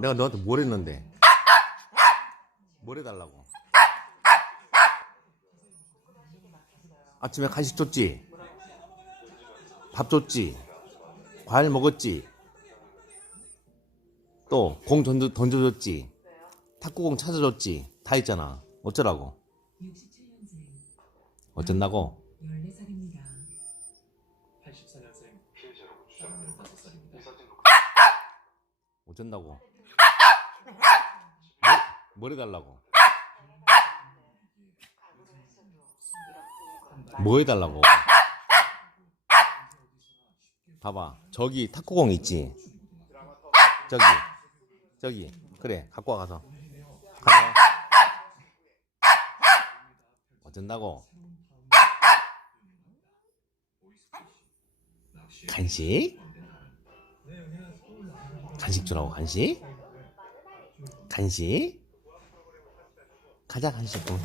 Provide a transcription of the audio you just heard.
내가 너한테 뭘 했는데? 뭘 해달라고? 아침에 간식 줬지? 밥 줬지? 과일 먹었지? 또 공 던져, 던져줬지? 탁구공 찾아줬지? 다 했잖아. 어쩌라고? 67년생 어쩐다고? 14살입니다. 84년생 피해자라고 주장하는 15살입니다. 어쩐다고? 뭐, 뭘 해달라고? 뭐 해달라고? 봐봐 저기 탁구공 있지? 저기 저기 그래 갖고 와 가서 가서 어쩐다고? 간식? 간식 주라고 간식? 간식? 가자 간식. 좀